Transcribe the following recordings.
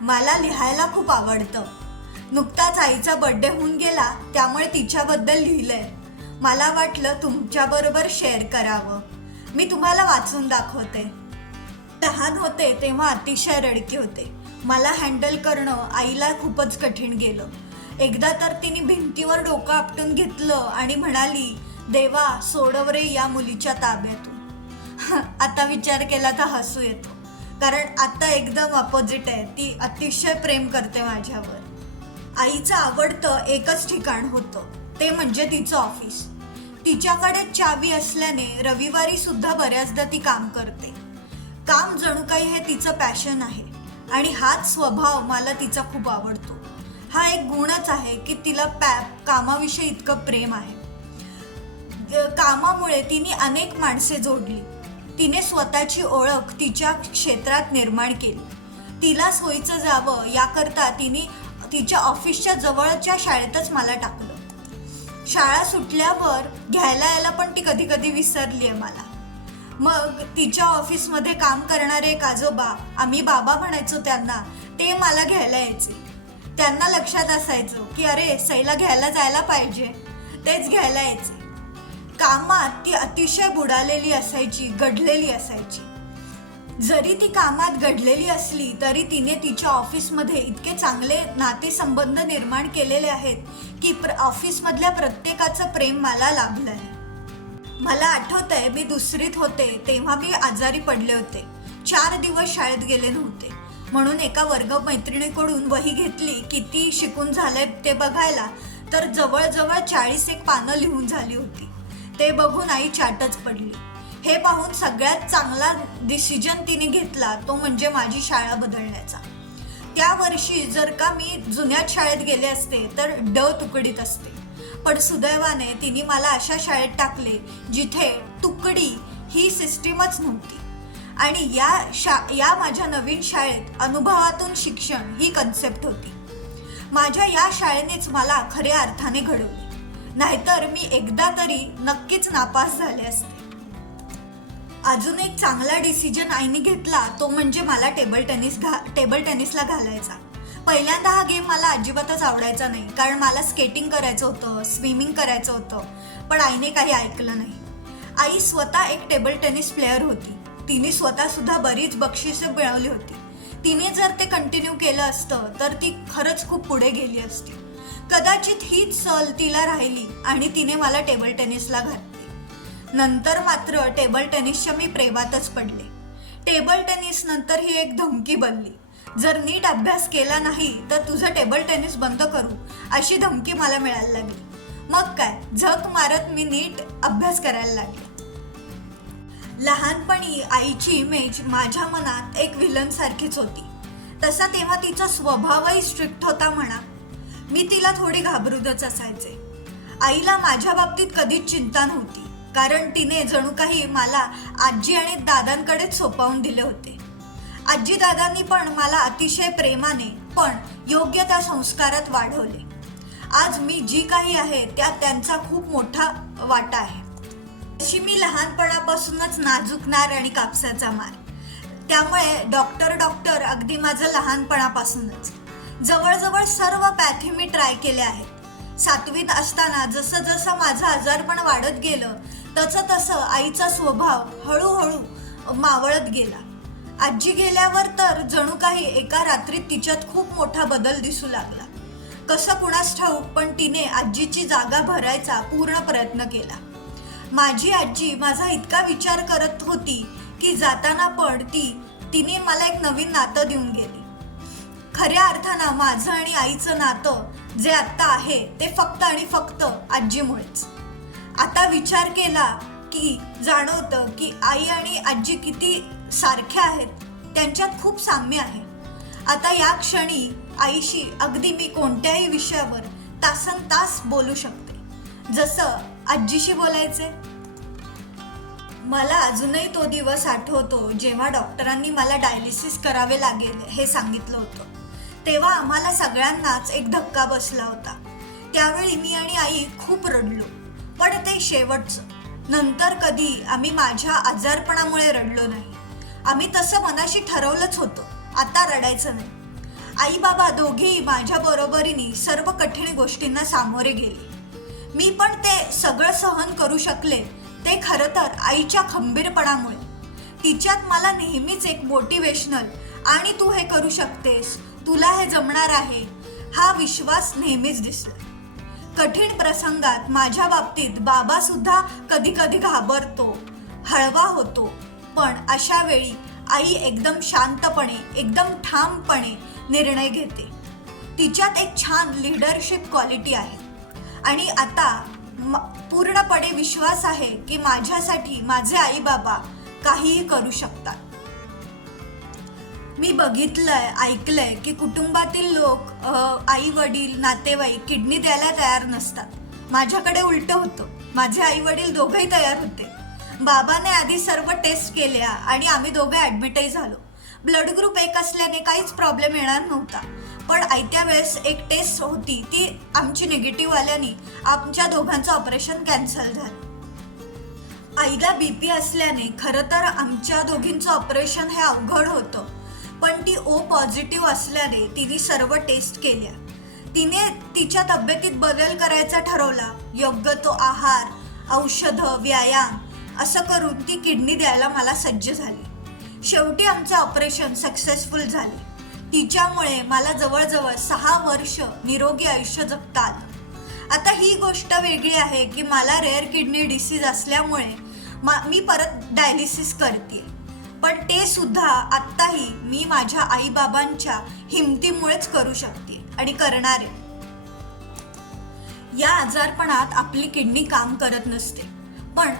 मला लिहायला खूप आवडतं. नुकताच आईचा बर्थडे होऊन गेला, त्यामुळे तिच्याबद्दल लिहिलंय. मला वाटलं तुमच्याबरोबर शेअर करावं. मी तुम्हाला वाचून दाखवते. लहान होते तेव्हा अतिशय रडके होते. मला हँडल करणं आईला खूपच कठीण गेलं. एकदा तर तिने भिंतीवर डोकं आपटून घेतलं आणि म्हणाली, देवा सोडव रे या मुलीच्या ताब्यातून. आता विचार केला तर हसू येतो, कारण आता एकदम अपोजिट आहे. ती अतिशय प्रेम करते माझ्यावर. आईचं आवडतं एकच ठिकाण होतं, ते म्हणजे तिचं ऑफिस. तिच्याकडे चावी असल्याने रविवारी सुद्धा बऱ्याचदा ती काम करते. काम जणू काही हे तिचं पॅशन आहे आणि हाच स्वभाव मला तिचा खूप आवडतो. हा एक गुणच आहे की तिला कामाविषयी इतकं प्रेम आहे. कामामुळे तिने अनेक माणसे जोडली. तिने स्वतःची ओळख तिच्या क्षेत्रात निर्माण केली. तिला सोयीचं जावं याकरता तिने तिच्या ऑफिसच्या जवळच्या शाळेतच मला टाकलं. शाळा सुटल्यावर घ्यायला यायला पण ती कधी कधी विसरली आहे मला. मग तिच्या ऑफिसमध्ये काम करणारे एक आजोबा, आम्ही बाबा म्हणायचो त्यांना, ते मला घ्यायला यायचे. त्यांना लक्षात असायचं की अरे सईला घ्यायला जायला पाहिजे, तेच घ्यायला यायचे. कामात ती अतिशय बुडालेली असायची, गढलेली असायची. जरी ती कामात गढलेली असली तरी तिने तिच्या ऑफिसमध्ये इतके चांगले नातेसंबंध निर्माण केलेले आहेत की ऑफिसमधल्या प्रत्येकाचं प्रेम मला लाभलं आहे. मला आठवतंय, मी दुसरीत होते तेव्हा मी आजारी पडले होते. 4 दिवस शाळेत गेले नव्हते. म्हणून एका वर्गमैत्रिणीकडून वही घेतली किती शिकून झालंय ते बघायला, तर जवळजवळ 40 पानं लिहून झाली होती. ते बघून आई चाटच पडली. हे पाहून सगळ्यात चांगला डिसिजन तिने घेतला तो म्हणजे माझी शाळा बदलण्याचा. त्या वर्षी जर का मी जुन्याच शाळेत गेले असते तर तुकडीत असते. पण सुदैवाने तिने मला अशा शाळेत टाकले जिथे तुकडी ही सिस्टीमच नव्हती. आणि या माझ्या नवीन शाळेत अनुभवातून शिक्षण ही कन्सेप्ट होती. माझ्या या शाळेनेच मला खऱ्या अर्थाने घडवली, नाहीतर मी एकदा तरी नक्कीच नापास झाले असते. अजून एक चांगला डिसिजन आईने घेतला तो म्हणजे मला टेबल टेनिसला घालायचा. पहिल्यांदा हा गेम मला अजिबातच आवडायचा नाही, कारण मला स्केटिंग करायचं होतं, स्विमिंग करायचं होतं. पण आईने काही ऐकलं नाही. आई स्वतः एक टेबल टेनिस प्लेअर होती. तिने स्वतः सुद्धा बरीच बक्षिसं मिळवली होती. तिने जर ते कंटिन्यू केलं असतं तर ती खरंच खूप पुढे गेली असती. कदाचित हीच सल तिला राहिली आणि तिने मला टेबल टेनिसला घातली. नंतर मात्र टेबल टेनिसच्या मी प्रेमातच पडले. टेबल टेनिस नंतर ही एक धमकी बनली, जर नीट अभ्यास केला नाही तर तुझं टेबल टेनिस बंद करू, अशी धमकी मला मिळायला लागली. मग काय, झक मारत मी नीट अभ्यास करायला लागले. लहानपणी आईची इमेज माझ्या मनात एक विलन सारखीच होती. तसा तेव्हा तिचा स्वभावही स्ट्रिक्ट होता म्हणा. मी तिला थोडी घाबरूनच असायचे. आईला माझ्या बाबतीत कधीच चिंता नव्हती, कारण तिने जणू काही मला आजी आणि दादांकडेच सोपवून दिले होते. आजी दादांनी पण मला अतिशय प्रेमाने पण योग्य त्या संस्कारात वाढवले. आज मी जी काही आहे त्यात त्यांचा खूप मोठा वाटा आहे. तशी मी लहानपणापासूनच नाजूकणार आणि कापसाचा मार, त्यामुळे डॉक्टर अगदी माझं लहानपणापासूनच. जवळजवळ सर्व पॅथी मी ट्राय केले आहेत. 7वीत असताना जसं जसं माझं आजारपण वाढत गेलं तसं आईचा स्वभाव हळूहळू मावळत गेला. आजी गेल्यावर तर जणू काही एका रात्रीत तिच्यात खूप मोठा बदल दिसू लागला. कसं कुणास ठाऊक, पण तिने आजीची जागा भरायचा पूर्ण प्रयत्न केला. माझी आजी माझा इतका विचार करत होती की जाताना पण तिने मला एक नवीन नातं देऊन गेली. खऱ्या अर्थानं माझं आणि आईचं नातं जे आत्ता आहे ते फक्त आणि फक्त आजीमुळेच. आता विचार केला की जाणवतं की आई आणि आजी किती सारख्या आहेत, त्यांच्यात खूप साम्य आहे. आता या क्षणी आईशी अगदी मी कोणत्याही विषयावर तासनतास बोलू शकते, जसं आजीशी बोलायचे. मला अजूनही तो दिवस आठवतो जेव्हा डॉक्टरांनी मला डायलिसिस करावे लागेल हे सांगितलं होतं. तेव्हा आम्हाला सगळ्यांनाच एक धक्का बसला होता. त्यावेळी मी आणि आई खूप रडलो, पण ते शेवटचं. नंतर कधी आम्ही माझ्या आजारपणामुळे रडलो नाही. आम्ही तसं मनाशी ठरवलंच होतं, आता रडायचं नाही. आई बाबा दोघेही माझ्या बरोबरीने सर्व कठीण गोष्टींना सामोरे गेले. मी पण ते सगळं सहन करू शकले ते खरं तर आईच्या खंबीरपणामुळे. तिच्यात मला नेहमीच एक मोटिवेशनल आणि तू हे करू शकतेस, तुला हे जमणार आहे, हा विश्वास नेहमीच दिसला. कठीण प्रसंगात माझ्या बाबतीत बाबा सुद्धा कधी कधी घाबरतो, हळवा होतो, पण अशा वेळी आई एकदम शांतपणे, एकदम ठामपणे निर्णय घेते. तिच्यात एक छान लीडरशिप क्वालिटी आहे आणि आता पूर्णपणे विश्वास आहे की माझ्यासाठी माझे आई बाबा काहीही करू शकतात. मी बघितलंय, ऐकलंय की कुटुंबातील लोक, आई वडील, नातेवाईक किडनी द्यायला तयार नसतात. माझ्याकडे उलट होतं. माझे आई वडील दोघंही तयार होते. बाबाने आधी सर्व टेस्ट केल्या आणि आम्ही दोघे ॲडमिटही झालो. ब्लड ग्रुप 1 असल्याने काहीच प्रॉब्लेम येणार नव्हता, पण आयत्या वेळेस एक टेस्ट होती, ती आमची निगेटिव्ह आल्याने आमच्या दोघांचं ऑपरेशन कॅन्सल झालं. आईला BP असल्याने खरं तर आमच्या दोघींचं ऑपरेशन हे अवघड होतं, पण ती O पॉझिटिव्ह असल्याने तिने सर्व टेस्ट केल्या. तिने तिच्या तब्येतीत बदल करायचा ठरवला. योग्य तो आहार, औषधं, व्यायाम असं करून ती किडनी द्यायला मला सज्ज झाली. शेवटी आमचे ऑपरेशन सक्सेसफुल झाले. तिच्यामुळे मला जवळजवळ 6 वर्ष निरोगी आयुष्य जगता आलं. आता ही गोष्ट वेगळी आहे की मला रेअर किडनी डिसीज असल्यामुळे मी परत डायलिसिस करते, पण ते सुद्धा आत्ताही मी माझ्या आईबाबांच्या हिमतीमुळेच करू शकते आणि करणार आहे. या आजारपणात आपली किडनी काम करत नसते, पण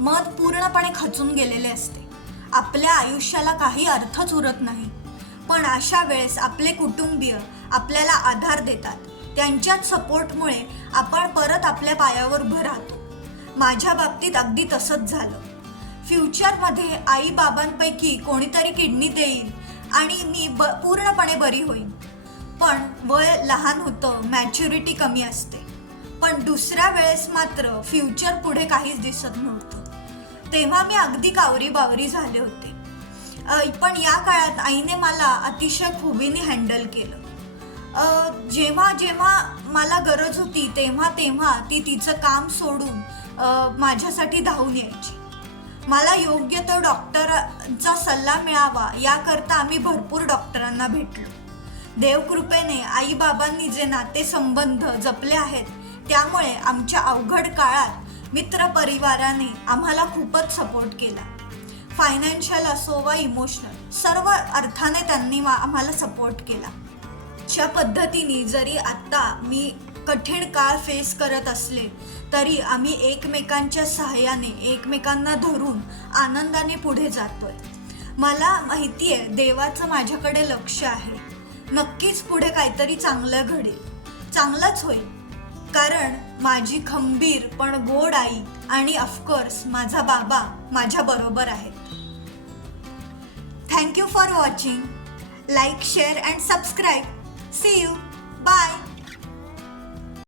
मन पूर्णपणे खचून गेलेले असते. आपल्या आयुष्याला काही अर्थच उरत नाही, पण अशा वेळेस आपले कुटुंबीय आपल्याला आधार देतात. त्यांच्याच सपोर्टमुळे आपण परत आपल्या पायावर उभं राहतो. माझ्या बाबतीत अगदी तसंच झालं. फ्युचरमध्ये आई बाबांपैकी कोणीतरी किडनी देईल आणि मी पूर्णपणे बरी होईन. पण वय लहान होतं, मॅच्युरिटी कमी असते. पण दुसऱ्या वेळेस मात्र फ्युचर पुढे काहीच दिसत नव्हतं. तेव्हा मी अगदी कावरी झाले होते. पण या काळात आईने मला अतिशय खुबीने हँडल केलं. जेव्हा जेव्हा मला गरज होती तेव्हा ती तिचं काम सोडून माझ्यासाठी धावून यायची. मला योग्य तो डॉक्टरचा सल्ला मिळावा याकरता आम्ही भरपूर डॉक्टरांना भेटलो. देवकृपेने आईबाबांनी जे नातेसंबंध जपले आहेत त्यामुळे आमच्या अवघड काळात मित्रपरिवाराने आम्हाला खूपच सपोर्ट केला. फायनान्शियल असो वा इमोशनल, सर्व अर्थाने त्यांनी आम्हाला सपोर्ट केला. अशा पद्धतीने जरी आत्ता मी कठीण काळ फेस करत असले तरी आम्ही एकमेकांच्या सहाय्याने, एकमेकांना धरून आनंदाने पुढे जातोय. मला माहिती आहे देवाचं माझ्याकडे लक्ष आहे. नक्कीच पुढे काहीतरी चांगलं घडेल, चांगलंच होईल, कारण माझी खंबीर पण गोड आई आणि ऑफकोर्स माझा बाबा माझ्या बरोबर आहेत. Thank you for watching. Like, share and subscribe. See you. Bye.